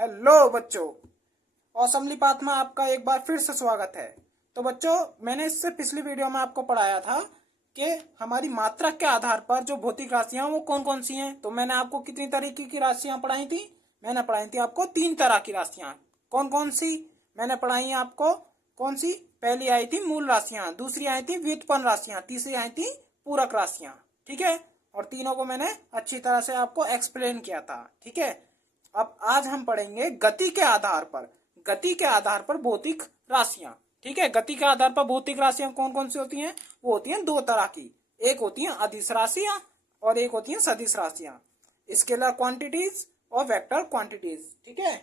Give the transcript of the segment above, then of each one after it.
Hello बच्चों, assembly path में आपका एक बार फिर से स्वागत है। तो बच्चों, मैंने इससे पिछली वीडियो में आपको पढ़ाया था कि हमारी मात्रक के आधार पर जो भौतिक राशियां वो कौन कौन सी हैं। तो मैंने आपको कितनी तरीके की राशियां पढ़ाई थी? मैंने पढ़ाई थी आपको 3 तरह की राशियां। कौन कौन सी मैंने पढ़ाई आपको? कौन सी? पहली आई थी मूल राशियां, दूसरी आई थी व्युत्पन्न राशियां, तीसरी आई थी पूरक राशियां। ठीक है, और तीनों को मैंने अच्छी तरह से आपको एक्सप्लेन किया था। ठीक है, अब आज हम पढ़ेंगे गति के आधार पर, गति के आधार पर भौतिक राशियां। ठीक है, गति के आधार पर भौतिक राशियां कौन कौन सी होती हैं? वो होती हैं 2 तरह की। एक होती हैं अदिश राशियां और एक होती हैं सदिश राशियां, स्केलर क्वांटिटीज और वेक्टर क्वांटिटीज। ठीक है,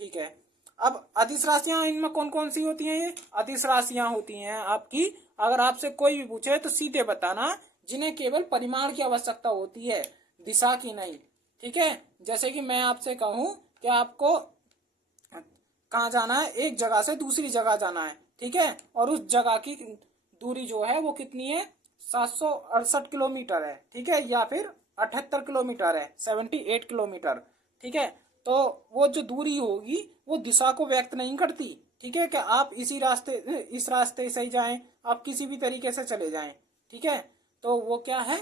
ठीक है। अब अदिश राशियां इनमें कौन कौन सी होती हैं? ये अदिश राशियां होती हैं आपकी, अगर आपसे कोई भी पूछे तो सीधे बताना, जिन्हें केवल परिमाण की आवश्यकता होती है, दिशा की नहीं। ठीक है, जैसे कि मैं आपसे कहूं कि आपको कहाँ जाना है, एक जगह से दूसरी जगह जाना है। ठीक है, और उस जगह की दूरी जो है वो कितनी है? 768 किलोमीटर है। ठीक है, या फिर 78 किलोमीटर है, 78 किलोमीटर। ठीक है, तो वो जो दूरी होगी वो दिशा को व्यक्त नहीं करती। ठीक है, कि आप इस रास्ते से ही जाएं, आप किसी भी तरीके से चले जाएं। ठीक है, तो वो क्या है?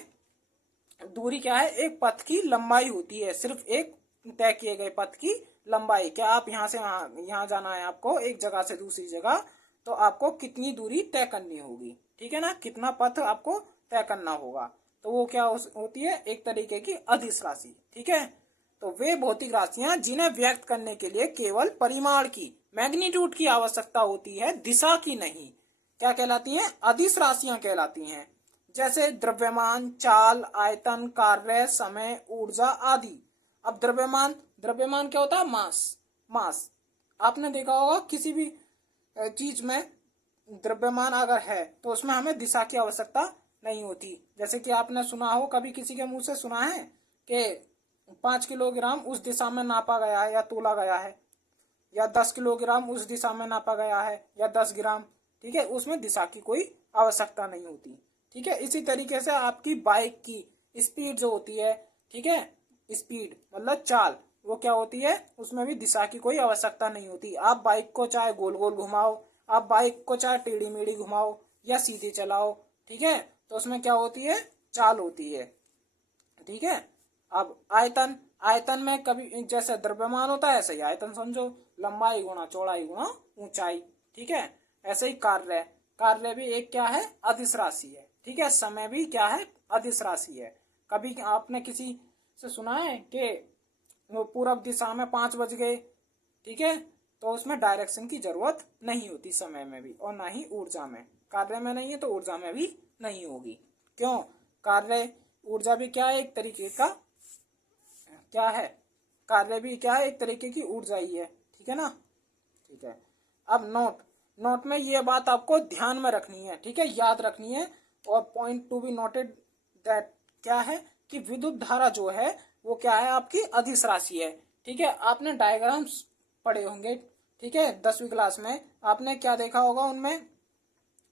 दूरी क्या है? एक पथ की लंबाई होती है, सिर्फ एक तय किए गए पथ की लंबाई। क्या आप यहाँ से यहाँ जाना है आपको, एक जगह से दूसरी जगह, तो आपको कितनी दूरी तय करनी होगी। ठीक है ना, कितना पथ आपको तय करना होगा। तो वो क्या होती है? एक तरीके की अदिश राशि। ठीक है, तो वे भौतिक राशियां जिन्हें व्यक्त करने के लिए केवल परिमाण की, मैग्नीट्यूड की आवश्यकता होती है, दिशा की नहीं, क्या कहलाती हैं? अदिश राशियां कहलाती हैं। जैसे द्रव्यमान, चाल, आयतन, कार्य, समय, ऊर्जा आदि। अब द्रव्यमान, द्रव्यमान क्या होता है? मास। मास आपने देखा होगा किसी भी चीज में द्रव्यमान अगर है तो उसमें हमें दिशा की आवश्यकता नहीं होती। जैसे कि आपने सुना हो, कभी किसी के मुंह से सुना है कि 5 किलोग्राम उस दिशा में नापा गया है या तोला गया है, या 10 किलोग्राम उस दिशा में नापा गया है, या 10 ग्राम। ठीक है, उसमें दिशा की कोई आवश्यकता नहीं होती। ठीक है, इसी तरीके से आपकी बाइक की स्पीड जो होती है, ठीक है, स्पीड मतलब चाल, वो क्या होती है? उसमें भी दिशा की कोई आवश्यकता नहीं होती। आप बाइक को चाहे गोल गोल घुमाओ, आप बाइक को चाहे टेढ़ी मेढ़ी घुमाओ या सीधी चलाओ, ठीक है, तो उसमें क्या होती है? चाल होती है। ठीक है, अब आयतन, आयतन में कभी जैसे द्रव्यमान होता है ऐसे ही आयतन समझो, लंबाई गुणा चौड़ाई गुणा ऊंचाई। ठीक है, ऐसे ही कार्य, कार्य भी एक क्या है? अदिश राशि है। ठीक है, समय भी क्या है? अदिश राशि है। कभी आपने किसी से सुना है कि वो पूरब दिशा में 5 बज गए? ठीक है, तो उसमें डायरेक्शन की जरूरत नहीं होती, समय में भी और ना ही ऊर्जा में। कार्य में नहीं है तो ऊर्जा में भी नहीं होगी। क्यों? कार्य ऊर्जा भी क्या है? एक तरीके का क्या है? कार्य भी क्या है? एक तरीके की ऊर्जा ही है। ठीक है ना, ठीक है। अब नोट, नोट में ये बात आपको ध्यान में रखनी है, ठीक है, याद रखनी है। और point to be noted that क्या है कि विद्युत धारा जो है वो क्या है? आपकी अदिश राशि है। ठीक है, आपने डायग्राम्स पढ़े होंगे, ठीक है, 10वीं क्लास में आपने क्या देखा होगा? उनमें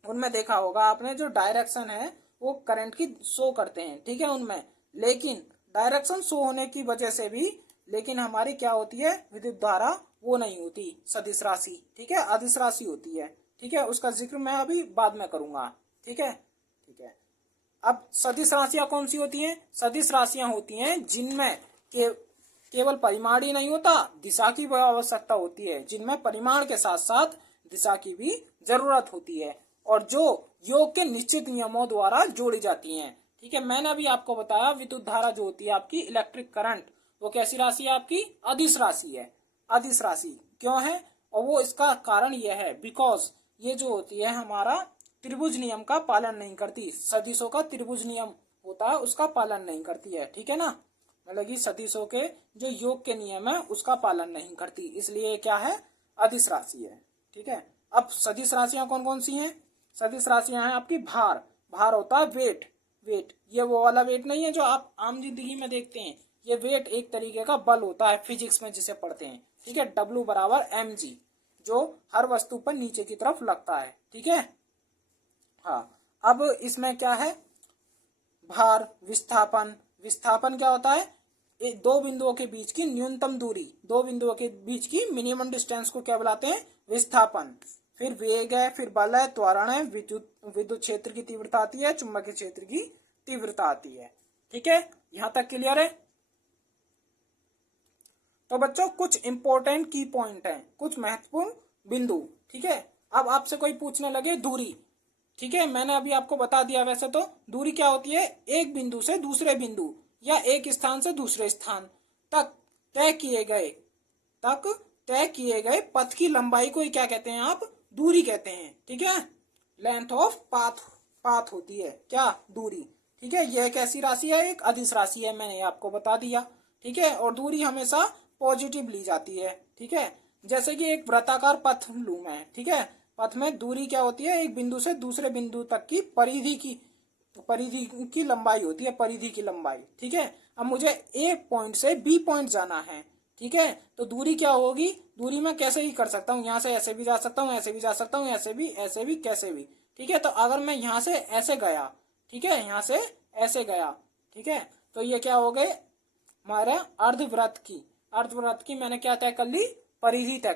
उनमें देखा होगा आपने, जो डायरेक्शन है वो करंट की शो करते हैं। ठीक है, उनमें, लेकिन डायरेक्शन शो होने की वजह से भी लेकिन हमारी क्या होती है? विद्युत धारा वो नहीं होती, सदिश राशि। ठीक है, अदिश राशि होती है। ठीक है, उसका जिक्र मैं अभी बाद में करूंगा। ठीक है, ठीक है। अब सदिश राशियां कौन सी होती हैं? सदिश राशियां होती हैं जिनमें केवल परिमाण ही नहीं होता, दिशा की भी आवश्यकता होती है, जिनमें परिमाण के साथ साथ दिशा की भी जरूरत होती है, और जो योग के निश्चित नियमों द्वारा जोड़ी जाती हैं। ठीक है, मैंने अभी आपको बताया विद्युत धारा जो होती है आपकी, इलेक्ट्रिक करंट, वो कैसी राशि है? आपकी अदिश राशि है। अदिश राशि क्यों है? और वो इसका कारण यह है बिकॉज ये जो होती है हमारा त्रिभुज नियम का पालन नहीं करती। सदिशों का त्रिभुज नियम होता है उसका पालन नहीं करती है। ठीक है ना, मतलब कि सदिशों के जो योग के नियम है उसका पालन नहीं करती, इसलिए क्या है? अदिश राशि है। ठीक है, अब सदिश राशियां कौन कौन सी हैं? सदिश राशियां हैं आपकी भार, भार होता है वेट, वेट ये वो वाला वेट नहीं है जो आप आम जिंदगी में देखते हैं, ये वेट एक तरीके का बल होता है फिजिक्स में जिसे पढ़ते हैं। ठीक है, W बराबर mg, जो हर वस्तु पर नीचे की तरफ लगता है। ठीक है, हाँ। अब इसमें क्या है? भार, विस्थापन, विस्थापन क्या होता है? दो बिंदुओं के बीच की न्यूनतम दूरी, दो बिंदुओं के बीच की मिनिमम डिस्टेंस को क्या बुलाते हैं? विस्थापन। फिर वेग है, फिर बल है, त्वरण है, विद्युत क्षेत्र की तीव्रता आती है, चुंबकीय क्षेत्र की तीव्रता आती है। ठीक है, यहां तक क्लियर है? तो बच्चों कुछ इंपॉर्टेंट की पॉइंट है, कुछ महत्वपूर्ण बिंदु। ठीक है, अब आपसे कोई पूछने लगे दूरी, ठीक है, मैंने अभी आपको बता दिया। वैसे तो दूरी क्या होती है? एक बिंदु से दूसरे बिंदु या एक स्थान से दूसरे स्थान तक तय किए गए पथ की लंबाई को ही क्या कहते हैं आप? दूरी कहते हैं। ठीक है, लेंथ ऑफ पाथ होती है क्या? दूरी। ठीक है, यह एक ऐसी राशि है, एक अदिश राशि है, मैंने आपको बता दिया। ठीक है, और दूरी हमेशा पॉजिटिव ली जाती है। ठीक है, जैसे कि एक वृत्ताकार पथ लूं मैं। ठीक है, पथ में दूरी क्या होती है? एक बिंदु से दूसरे बिंदु तक की परिधि की लंबाई होती है, परिधि की लंबाई। ठीक है, अब मुझे ए पॉइंट से बी पॉइंट जाना है। ठीक है, तो दूरी क्या होगी? दूरी मैं कैसे ही कर सकता हूँ, यहाँ से ऐसे भी जा सकता हूँ, ऐसे भी जा सकता हूँ, ऐसे भी, कैसे भी। ठीक है, तो अगर मैं यहाँ से ऐसे गया, ठीक है, यहाँ से ऐसे गया, ठीक है, तो ये क्या हो गए हमारा? अर्धवृत्त की मैंने क्या तय कर ली? परिधि तय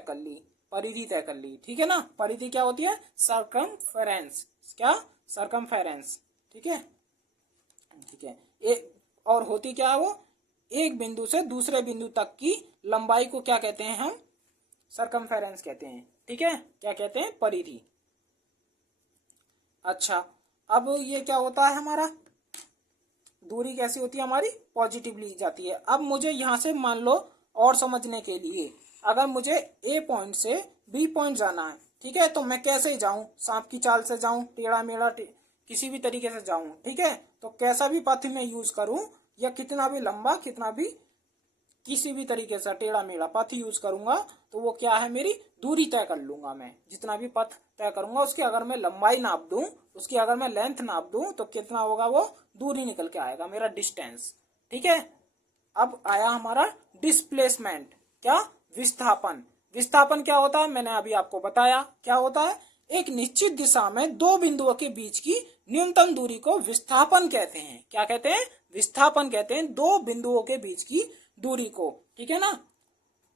कर ली। ठीक है ना, परिधि क्या होती है? सरकमफेरेंस। क्या? सरकमफेरेंस। ठीक है, और होती क्या है वो? एक बिंदु से दूसरे बिंदु तक की लंबाई को क्या कहते हैं हम? सरकमफेरेंस कहते हैं। ठीक है, क्या कहते हैं? परिधि। अच्छा, अब ये क्या होता है हमारा? दूरी कैसी होती है हमारी? पॉजिटिव ली जाती है। अब मुझे यहाँ से मान लो, और समझने के लिए, अगर मुझे ए पॉइंट से बी पॉइंट जाना है, ठीक है, तो मैं कैसे जाऊं? सांप की चाल से जाऊं, टेढ़ा मेढ़ा किसी भी तरीके से जाऊं। ठीक है, तो कैसा भी पथ में यूज करूं, या कितना भी लंबा, कितना भी किसी भी तरीके से टेढ़ा मेढ़ा पथ यूज करूंगा, तो वो क्या है? मेरी दूरी तय कर लूंगा मैं। जितना भी पथ तय करूंगा उसकी अगर मैं लंबाई नाप दूं, उसकी अगर मैं लेंथ नाप दूं, तो कितना होगा? वो दूरी निकल के आएगा, मेरा डिस्टेंस। ठीक है, अब आया हमारा डिस्प्लेसमेंट। क्या? विस्थापन। विस्थापन क्या होता है? मैंने अभी आपको बताया क्या होता है। एक निश्चित दिशा में दो बिंदुओं के बीच की न्यूनतम दूरी को विस्थापन कहते हैं। क्या कहते हैं? विस्थापन कहते हैं दो बिंदुओं के बीच की दूरी को। ठीक है ना,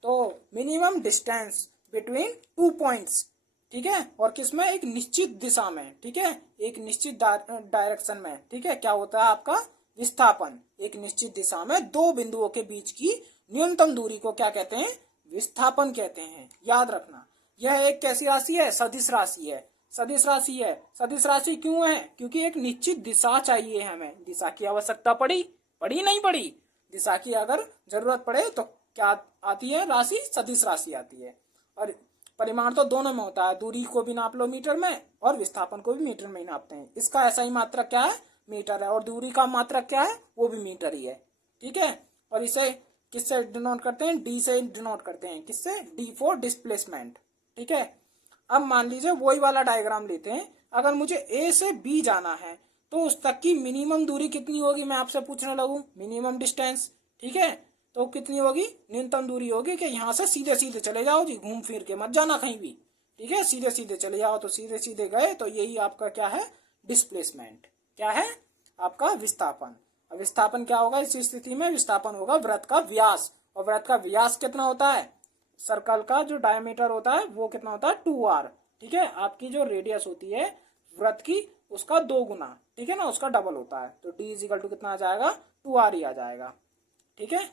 तो minimum distance between two points. ठीक है, और किसमें? एक निश्चित दिशा में। ठीक है, एक निश्चित डायरेक्शन में। ठीक है, क्या होता है आपका? विस्थापन। एक निश्चित दिशा में दो बिंदुओं के बीच की न्यूनतम दूरी को क्या कहते हैं? विस्थापन कहते हैं। याद रखना, यह एक कैसी राशि है? सदिश राशि है। सदिश राशि है। सदिश राशि क्यों है? क्योंकि एक निश्चित दिशा चाहिए हमें। दिशा की आवश्यकता पड़ी नहीं पड़ी? दिशा की अगर जरूरत पड़े तो क्या आती है? राशि, सदिश राशि आती है। और परिमाण तो दोनों में होता है, दूरी को भी नाप लो मीटर में और विस्थापन को भी मीटर में ही नापते हैं। इसका ऐसा ही मात्रक क्या है? मीटर है। और दूरी का मात्रक क्या है? वो भी मीटर ही है। ठीक है, और इसे किससे डिनोट करते हैं? डी से डिनोट करते हैं। किससे? D for displacement. ठीक है, अब मान लीजिए वही वाला डायग्राम लेते हैं। अगर मुझे ए से बी जाना है तो उस तक की मिनिमम दूरी कितनी होगी? मैं आपसे पूछने लगूं, मिनिमम डिस्टेंस। ठीक है, तो कितनी होगी? न्यूनतम दूरी होगी कि यहाँ से सीधे सीधे चले जाओ जी, घूम फिर के मत जाना कहीं भी। ठीक है, सीधे सीधे चले जाओ, तो सीधे सीधे गए तो यही आपका क्या है? डिस्प्लेसमेंट। क्या है? आपका विस्थापन। अब विस्थापन क्या होगा इस स्थिति में? विस्थापन होगा वृत्त का व्यास। और वृत्त का व्यास कितना होता है? सर्कल का जो डायमीटर होता है वो कितना होता है? 2r। ठीक है, आपकी जो रेडियस होती है वृत्त की, उसका 2 गुना, ठीक है ना, उसका डबल होता है। तो d इजिकल टू कितना आ जाएगा? 2r ही आ जाएगा। ठीक है,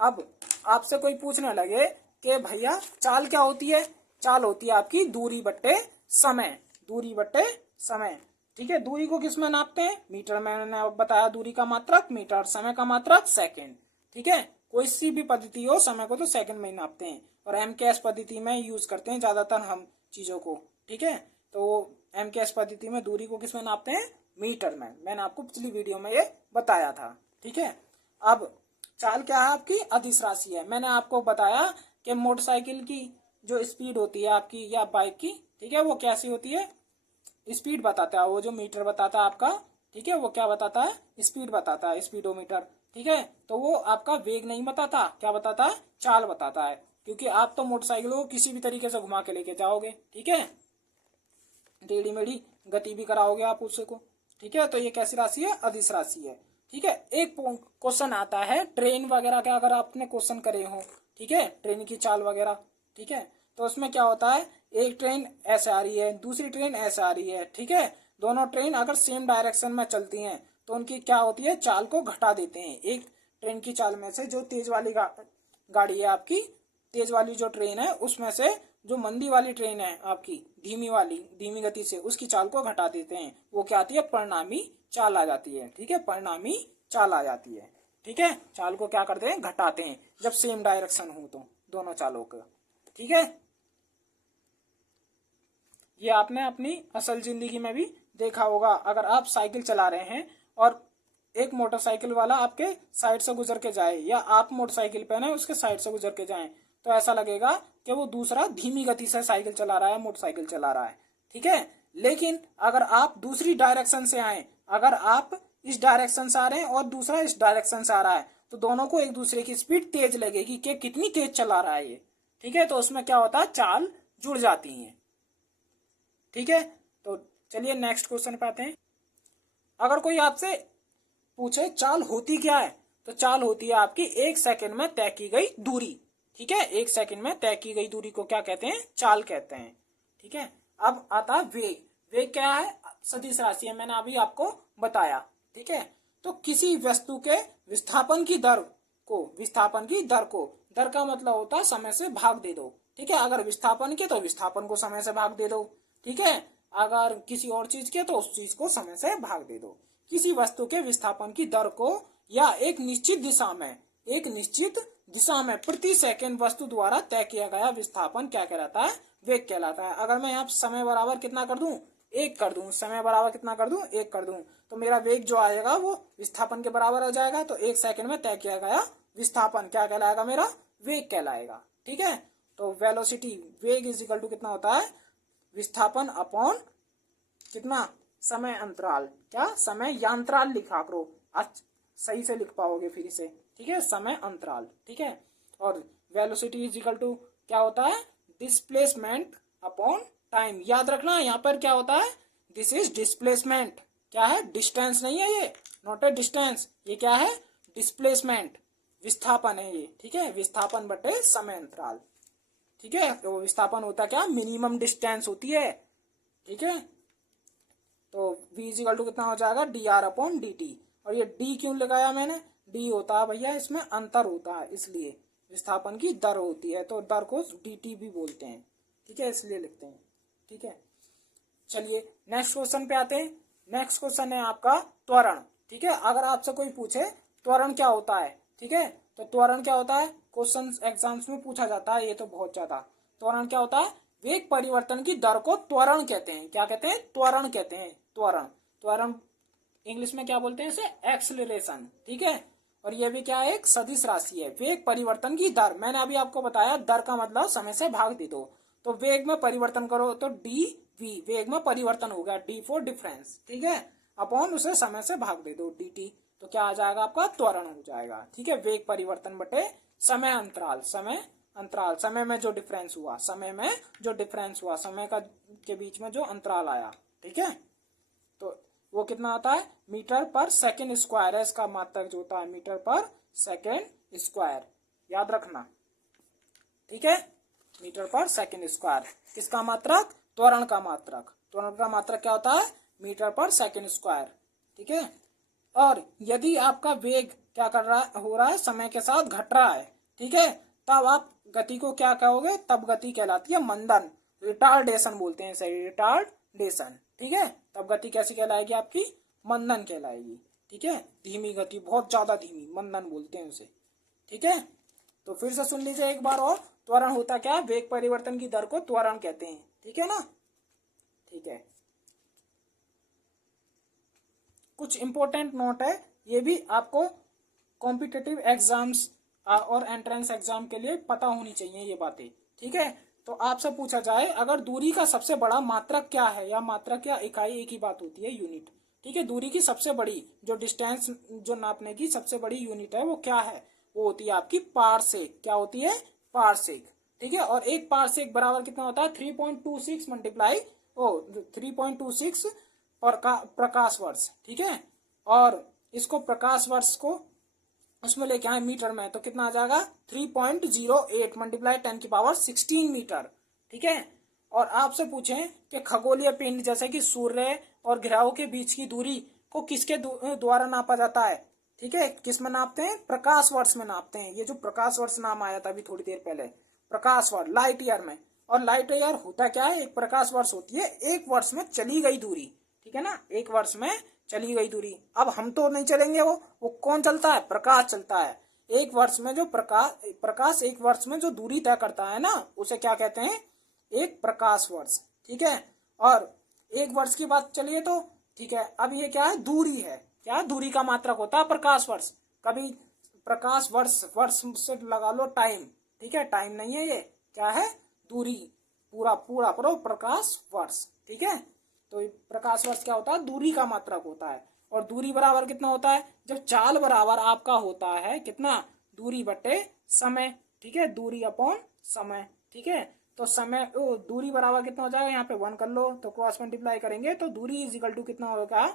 अब आपसे कोई पूछने लगे कि भैया चाल क्या होती है? चाल होती है आपकी दूरी बट्टे समय। दूरी बट्टे समय। ठीक है, दूरी को किस में नापते हैं? मीटर में। मैंने बताया दूरी का मात्रक मीटर, समय का मात्रक सेकंड। ठीक है, कोई सी भी पद्धति हो, समय को तो सेकंड में ही नापते हैं, और एमकेएस पद्धति में यूज करते हैं ज्यादातर हम चीजों को। ठीक है, तो एमकेएस पद्धति में दूरी को किस में नापते हैं? मीटर में। मैंने आपको पिछली वीडियो में ये बताया था। ठीक है, अब चाल क्या है आपकी? अदिश राशि है। मैंने आपको बताया कि मोटरसाइकिल की जो स्पीड होती है आपकी या बाइक की, ठीक है, वो कैसी होती है? स्पीड बताता है, वो जो मीटर बताता है आपका, ठीक है, वो क्या बताता है? स्पीड बताता है, स्पीडोमीटर। ठीक है, तो वो आपका वेग नहीं बताता, क्या बताता है? चाल बताता है। क्योंकि आप तो मोटरसाइकिल को किसी भी तरीके से घुमा के लेके जाओगे, ठीक है, टेढ़ी मेढ़ी गति भी कराओगे आप उसको। ठीक है, तो ये कैसी राशि है? अदिश राशि है। ठीक है। एक क्वेश्चन आता है ट्रेन वगैरह का, अगर आपने क्वेश्चन करे हो, ठीक है, ट्रेन की चाल वगैरह, ठीक है, तो उसमें क्या होता है, एक ट्रेन ऐसे आ रही है, दूसरी ट्रेन ऐसे आ रही है, ठीक है, दोनों ट्रेन अगर सेम डायरेक्शन में चलती हैं तो उनकी क्या होती है, चाल को घटा देते हैं। एक ट्रेन की चाल में से जो तेज वाली गाड़ी है आपकी, तेज वाली जो ट्रेन है उसमें से जो मंदी वाली ट्रेन है आपकी, धीमी वाली, धीमी गति से, उसकी चाल को घटा देते हैं। वो क्या आती है, परिणामी चाल आ जाती है, ठीक है, परिणामी चाल आ जाती है, ठीक है। चाल को क्या करते हैं, घटाते हैं जब सेम डायरेक्शन हो तो दोनों चालों का, ठीक है। ये आपने अपनी असल जिंदगी में भी देखा होगा। अगर आप साइकिल चला रहे हैं और एक मोटरसाइकिल वाला आपके साइड से गुजर के जाए, या आप मोटरसाइकिल पे ना उसके साइड से गुजर के जाएं, तो ऐसा लगेगा कि वो दूसरा धीमी गति से साइकिल चला रहा है, मोटरसाइकिल चला रहा है, ठीक है। लेकिन अगर आप दूसरी डायरेक्शन से आए, अगर आप इस डायरेक्शन से आ रहे हैं और दूसरा इस डायरेक्शन से आ रहा है, तो दोनों को एक दूसरे की स्पीड तेज लगेगी कि कितनी तेज चला रहा है ये, ठीक है। तो उसमें क्या होता है, चाल जुड़ जाती है, ठीक है। तो चलिए नेक्स्ट क्वेश्चन पे आते हैं। अगर कोई आपसे पूछे चाल होती क्या है, तो चाल होती है आपकी 1 सेकंड में तय की गई दूरी, ठीक है। 1 सेकंड में तय की गई दूरी को क्या कहते हैं, चाल कहते हैं, ठीक है। अब आता है वेग। वेग क्या है, सदिश राशि है, मैंने अभी आपको बताया, ठीक है। तो किसी वस्तु के विस्थापन की दर को, विस्थापन की दर को, दर का मतलब होता है समय से भाग दे दो, ठीक है। अगर विस्थापन के तो विस्थापन को समय से भाग दे दो, ठीक है। अगर किसी और चीज के तो उस चीज को समय से भाग दे दो। किसी वस्तु के विस्थापन की दर को या एक निश्चित दिशा में, एक निश्चित दिशा में प्रति सेकंड वस्तु द्वारा तय किया गया विस्थापन क्या कहलाता है, वेग कहलाता है। अगर मैं यहाँ समय बराबर कितना कर दूं, 1 कर दूं, समय बराबर कितना कर दूं, 1 कर दूं, तो मेरा वेग जो आएगा वो विस्थापन के बराबर हो जाएगा। तो 1 सेकंड में तय किया गया विस्थापन क्या कहलाएगा, मेरा वेग कहलाएगा, ठीक है। तो वेलोसिटी, वेग इज इक्वल टू कितना होता है, विस्थापन अपॉन कितना, समय अंतराल, क्या समय यांतराल लिखा करो, सही से लिख पाओगे फिर इसे, ठीक है, समय अंतराल, ठीक है। और वेलोसिटी इज इक्वल टू क्या होता है, डिस्प्लेसमेंट अपॉन टाइम। याद रखना यहाँ पर क्या होता है, दिस इज डिस्प्लेसमेंट, क्या है, डिस्टेंस नहीं है ये, नॉट ए डिस्टेंस, ये क्या है, डिस्प्लेसमेंट, विस्थापन है ये, ठीक है। विस्थापन बटे समय अंतराल, ठीक है। तो विस्थापन होता क्या, मिनिमम डिस्टेंस होती है, ठीक है। तो v इज इक्वल टू कितना हो जाएगा, D R upon D T. और ये d क्यों लगाया मैंने, d होता है भैया इसमें अंतर होता है, इसलिए विस्थापन की दर होती है, तो दर को dt भी बोलते हैं, ठीक है, इसलिए लिखते हैं, ठीक है। चलिए नेक्स्ट क्वेश्चन पे आते हैं। नेक्स्ट क्वेश्चन है आपका त्वरण, ठीक है। अगर आपसे कोई पूछे त्वरण क्या होता है, ठीक है, तो त्वरण क्या होता है, क्वेश्चन एग्जाम्स में पूछा जाता है ये तो बहुत ज्यादा। त्वरण क्या होता है, वेग परिवर्तन की दर को त्वरण कहते हैं, क्या कहते हैं, त्वरण कहते हैं, त्वरण। त्वरण इंग्लिश में क्या बोलते हैं इसे, एक्सेलरेशन, ठीक है। और ये भी क्या है, एक सदिश राशि है। वेग परिवर्तन की दर, मैंने अभी आपको बताया दर का मतलब समय से भाग दे दो, तो वेग में परिवर्तन करो तो डी वी, वेग में परिवर्तन हो गया, डी फॉर डिफरेंस, ठीक है, अपॉन उसे समय से भाग दे दो डी टी, तो क्या आ जाएगा आपका, त्वरण हो जाएगा, ठीक है। वेग परिवर्तन बटे समय अंतराल, समय अंतराल, समय में जो डिफरेंस हुआ, समय में जो डिफरेंस हुआ, समय का के बीच में जो अंतराल आया, ठीक है, तो वो कितना आता है, मीटर पर सेकेंड स्क्वायर है, इसका मात्रक जो होता है मीटर पर सेकेंड स्क्वायर, याद रखना, ठीक है। मीटर पर सेकेंड स्क्वायर, किसका मात्रक, त्वरण का मात्रक, त्वरण का मात्रक क्या होता है, मीटर पर सेकेंड स्क्वायर, ठीक है। और यदि आपका वेग क्या कर रहा है, हो रहा है, समय के साथ घट रहा है, ठीक है, तब आप गति को क्या कहोगे, तब गति कहलाती है मंदन, रिटार्डेशन बोलते हैं इसे, रिटार्डेशन, ठीक है। तब गति कैसी कहलाएगी आपकी, मंदन कहलाएगी, ठीक है। धीमी गति, बहुत ज्यादा धीमी, मंदन बोलते हैं उसे, ठीक है। तो फिर से सुन लीजिए एक बार और, त्वरण होता क्या, वेग परिवर्तन की दर को त्वरण कहते हैं, ठीक है ना, ठीक है। कुछ इंपॉर्टेंट नोट है, ये भी आपको कॉम्पिटिटिव एग्जाम्स और एंट्रेंस एग्जाम के लिए पता होनी चाहिए ये बातें, ठीक है। तो आपसे पूछा जाए अगर दूरी का सबसे बड़ा मात्रक क्या है, या मात्रक या इकाई एक ही बात होती है, यूनिट, ठीक है। दूरी की सबसे बड़ी जो डिस्टेंस जो नापने की सबसे बड़ी यूनिट है वो क्या है, वो होती है आपकी पारसेक, क्या होती है, पारसेक, ठीक है। और एक पारसेक बराबर कितना होता है, 3.26 मल्टीप्लाई 3.26 प्रकाश वर्ष, ठीक है। और इसको प्रकाश वर्ष को उसमें लेके आए मीटर में, तो कितना आ जाएगा 3.08 मल्टीप्लाई 10⁻16 मीटर। ठीक है। और आपसे पूछें कि खगोलीय पिंड जैसे कि सूर्य और ग्रहों के बीच की दूरी को किसके द्वारा नापा जाता है? ठीक है, किस में नापते हैं? प्रकाश वर्ष में नापते हैं। ये जो प्रकाश वर्ष नाम आया था अभी थोड़ी देर पहले, प्रकाश वर्ष लाइट ईयर में। और लाइट ईयर होता क्या है? एक प्रकाश वर्ष होती है एक वर्ष में चली गई दूरी। ठीक है ना, एक वर्ष में चली गई दूरी। अब हम तो नहीं चलेंगे, वो कौन चलता है? प्रकाश चलता है। एक वर्ष में जो प्रकाश एक वर्ष में जो दूरी तय करता है ना, उसे क्या कहते हैं? एक प्रकाश वर्ष। ठीक है। और एक वर्ष की बात चलिए तो ठीक है, अब ये क्या है? दूरी है। क्या दूरी का मात्रक होता है प्रकाश वर्ष। कभी प्रकाश वर्ष, वर्ष से लगा लो टाइम। ठीक है, टाइम नहीं है, ये क्या है? दूरी। पूरा पूरा करो प्रकाश वर्ष। ठीक है, तो प्रकाश वर्ष क्या होता है? दूरी का मात्रक होता है। और दूरी बराबर कितना होता है? जब चाल बराबर आपका होता है कितना? दूरी बटे समय। ठीक है, दूरी अपॉन समय। ठीक है, तो समय दूरी बराबर कितना हो जाएगा? यहाँ पे 1 कर लो, तो क्रॉस मल्टीप्लाई करेंगे तो दूरी इज इक्वल टू कितना होगा?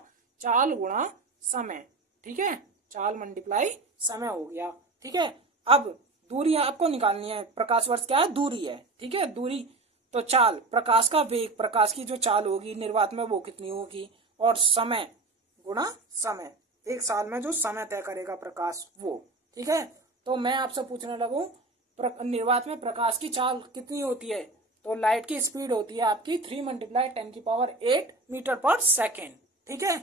चाल गुणा समय। ठीक है, चाल मल्टीप्लाई समय हो गया। ठीक है, अब दूरी आपको निकालनी है। प्रकाश वर्ष क्या है? दूरी है। ठीक है, दूरी तो चाल, प्रकाश का वेग, प्रकाश की जो चाल होगी निर्वात में वो कितनी होगी, और समय गुणा समय, एक साल में जो समय तय करेगा प्रकाश वो। ठीक है, तो मैं आपसे पूछने लगूं निर्वात में प्रकाश की चाल कितनी होती है? तो लाइट की स्पीड होती है आपकी 3 मल्टीप्लाई 10⁸ मीटर पर सेकेंड। ठीक है,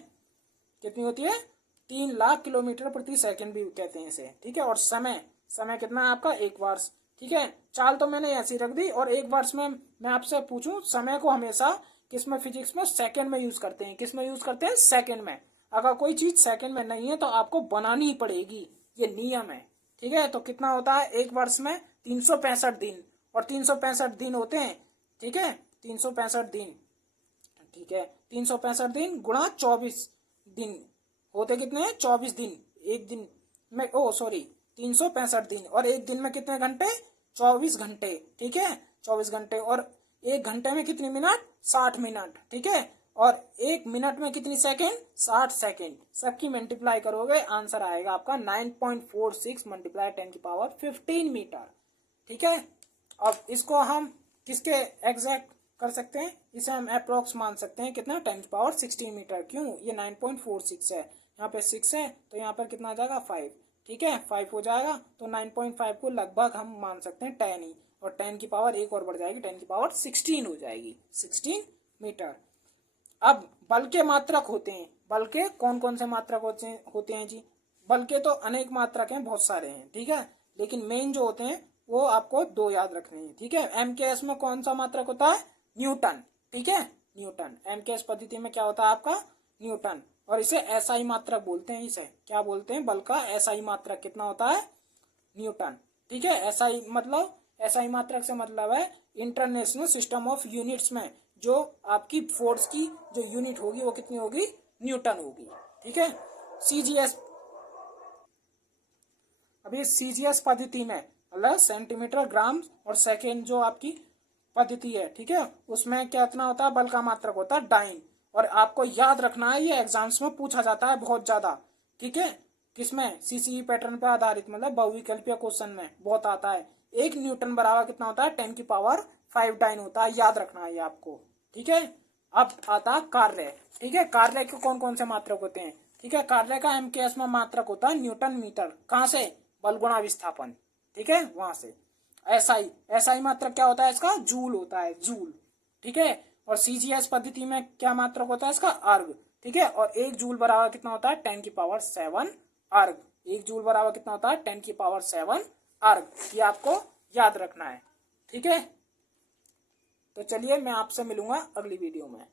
कितनी होती है? 3 लाख किलोमीटर प्रति सेकंड भी कहते हैं इसे। ठीक है, और समय, समय कितना है आपका? एक वर्ष। ठीक है, चाल तो मैंने ऐसी रख दी। और एक वर्ष में मैं आपसे पूछूं, समय को हमेशा किसमें? फिजिक्स में सेकंड में यूज करते हैं। किस में यूज करते हैं? सेकंड में। अगर कोई चीज सेकंड में नहीं है तो आपको बनानी ही पड़ेगी, ये नियम है। ठीक है, तो कितना होता है एक वर्ष में? 365 दिन। और 365 दिन होते हैं। ठीक है, 365 दिन। ठीक है, 365 दिन गुणा 24 दिन होते कितने हैं? 24 दिन। एक दिन में 365 दिन। और एक दिन में कितने घंटे? 24 घंटे। ठीक है, 24 घंटे। और एक घंटे में कितनी मिनट? 60 मिनट। ठीक है, और एक मिनट में कितनी सेकंड? 60 सेकंड। सबकी मल्टीप्लाई करोगे आंसर आएगा आपका 9.46 मल्टीप्लाई 10⁻15 मीटर। ठीक है, अब इसको हम किसके एग्जैक्ट कर सकते हैं? इसे हम अप्रोक्स मान सकते हैं कितना? 10⁻16 मीटर। क्यों? ये 9.46 है, यहाँ पे 6 है, तो यहाँ पर कितना आ जाएगा? 5। ठीक है, 5 हो जाएगा, तो 9.5 को लगभग हम मान सकते हैं 10 ही, और 10 की पावर एक और बढ़ जाएगी, 10⁻16 हो जाएगी, 16 मीटर। अब बल के मात्रक होते हैं। बल के कौन कौन से मात्रक होते हैं जी? बल के तो अनेक मात्रक हैं, बहुत सारे हैं। ठीक है, लेकिन मेन जो होते हैं वो आपको 2 याद रखने हैं। ठीक है, एमकेएस में कौन सा मात्रक होता है? न्यूटन। ठीक है, न्यूटन। एमकेएस पद्धति में क्या होता है आपका? न्यूटन। और इसे एसआई मात्रक बोलते हैं। इसे क्या बोलते हैं? बल का एसआई मात्रक कितना होता है? न्यूटन। ठीक है, एसआई मात्रक से मतलब है इंटरनेशनल सिस्टम ऑफ यूनिट्स में जो आपकी फोर्स की जो यूनिट होगी वो कितनी होगी? न्यूटन होगी। ठीक है, सीजीएस, अभी सीजीएस पद्धति में मतलब सेंटीमीटर, ग्राम और सेकेंड जो आपकी पद्धति है, ठीक है, उसमें कितना होता है? बल का मात्रक होता है डाइन। और आपको याद रखना है, ये एग्जाम्स में पूछा जाता है बहुत ज्यादा। ठीक है, किसमें? सीसीई पैटर्न पे आधारित, मतलब बहुविकल्पीय क्वेश्चन में बहुत आता है। 1 न्यूटन बराबर कितना होता है? 10⁵ डाइन होता है, याद रखना है ये आपको। ठीक है, अब आता है कार्य। ठीक है, कार्य के कौन कौन से मात्रक होते हैं? ठीक है, कार्य का एमकेएस में मात्रक होता है न्यूटन मीटर। कहाँ से? बल गुणा विस्थापन। ठीक है, वहां से। एसआई मात्रक क्या होता है इसका? जूल होता है, जूल। ठीक है, और सीजीएस पद्धति में क्या मात्रक होता है इसका? अर्ग। ठीक है, और 1 जूल बराबर कितना होता है? 10⁻7 अर्ग। 1 जूल बराबर कितना होता है? 10⁻7 अर्ग। ये आपको याद रखना है। ठीक है, तो चलिए मैं आपसे मिलूंगा अगली वीडियो में।